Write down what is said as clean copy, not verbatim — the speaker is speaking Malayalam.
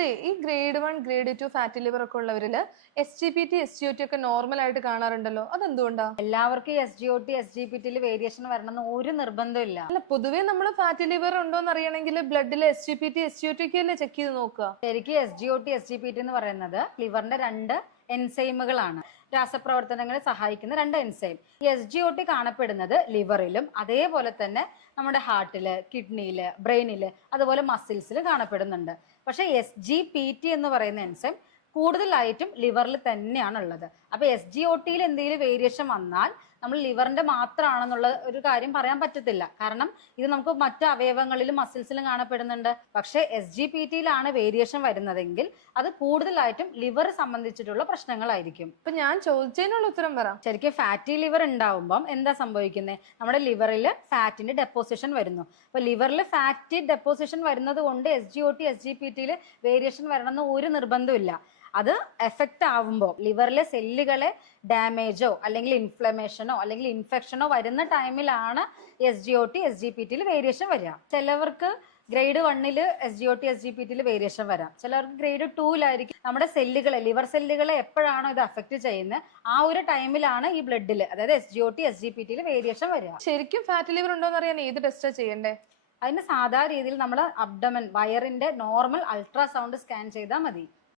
അതെ, ഈ ഗ്രേഡ് 1 ഗ്രേഡ് 2 ഫാറ്റി ലിവർ ഒക്കെ ഉള്ളവരില് SGPT SGOT ഒക്കെ നോർമൽ ആയിട്ട് കാണാറുണ്ടല്ലോ, അതെന്തുകൊണ്ടാ? എല്ലാവർക്കും SGOT SGPT വേരിയേഷൻ വരണമെന്ന് ഒരു നിർബന്ധമില്ല. അല്ല, പൊതുവേ നമ്മൾ ഫാറ്റി ലിവർ ഉണ്ടോന്ന് അറിയണമെങ്കിൽ ബ്ലഡിൽ SGPT SGOT ഒക്കെ അല്ലേ ചെക്ക് ചെയ്ത് നോക്കുക. ശരിക്കും SGOT SGPT എന്ന് പറയുന്നത് ലിവറിന്റെ രണ്ട് എൻസൈമുകളാണ്, രാസപ്രവർത്തനങ്ങളെ സഹായിക്കുന്ന രണ്ട് എൻസൈം. ഈ SGOT കാണപ്പെടുന്നത് ലിവറിലും അതേപോലെ തന്നെ നമ്മുടെ ഹാർട്ടില്, കിഡ്നിയില്, ബ്രെയിനില്, അതുപോലെ മസിൽസിൽ കാണപ്പെടുന്നുണ്ട്. പക്ഷെ SGPT എന്ന് പറയുന്ന എൻസൈം കൂടുതലായിട്ടും ലിവറിൽ തന്നെയാണ് ഉള്ളത്. അപ്പൊ SGOTയിൽ എന്തെങ്കിലും വേരിയേഷൻ വന്നാൽ നമ്മൾ ലിവറിന്റെ മാത്രമാണെന്നുള്ള ഒരു കാര്യം പറയാൻ പറ്റത്തില്ല. കാരണം ഇത് നമുക്ക് മറ്റ് അവയവങ്ങളിലും മസിൽസിലും കാണപ്പെടുന്നുണ്ട്. പക്ഷെ SGPTയിലാണ് വേരിയേഷൻ വരുന്നതെങ്കിൽ അത് കൂടുതലായിട്ടും ലിവർ സംബന്ധിച്ചിട്ടുള്ള പ്രശ്നങ്ങളായിരിക്കും. അപ്പൊ ഞാൻ ചോദിച്ചതിനുള്ള ഉത്തരം പറ. ശരിക്കും ഫാറ്റി ലിവർ ഉണ്ടാവുമ്പം എന്താ സംഭവിക്കുന്നത്? നമ്മുടെ ലിവറിൽ ഫാറ്റിന്റെ ഡെപ്പോസിഷൻ വരുന്നു. അപ്പൊ ലിവറിൽ ഫാറ്റി ഡെപ്പോസിഷൻ വരുന്നത് കൊണ്ട് SGOT SGPTയിൽ വേരിയേഷൻ വരണമെന്ന് ഒരു നിർബന്ധമില്ല. അത് എഫക്റ്റ് ആവുമ്പോൾ ലിവറിലെ സെല്ലുകളെ ഡാമേജോ അല്ലെങ്കിൽ ഇൻഫ്ലമേഷനോ അല്ലെങ്കിൽ ഇൻഫെക്ഷനോ വരുന്ന ടൈമിലാണ് SGOT SGPTയിൽ വേരിയേഷൻ വരിക. ചിലവർക്ക് ഗ്രേഡ് 1 SGOT SGPTയിൽ വേരിയേഷൻ വരാം, ചിലർക്ക് ഗ്രേഡ് 2 നമ്മുടെ സെല്ലുകളെ, ലിവർ സെല്ലുകളെ എപ്പോഴാണോ ഇത് അഫക്റ്റ് ചെയ്യുന്നത് ആ ഒരു ടൈമിലാണ് ഈ ബ്ലഡിൽ, അതായത് SGOT SGPTയിൽ വേരിയേഷൻ വരിക. ശരിക്കും ഫാറ്റി ലിവർ ഉണ്ടോന്ന് അറിയാൻ ഏത് ടെസ്റ്റാ ചെയ്യണ്ടേ? അതിന് സാധാരണ രീതിയിൽ നമ്മൾ അബ്ഡമൻ, വയറിന്റെ നോർമൽ അൾട്രാസൗണ്ട് സ്കാൻ ചെയ്താൽ മതി.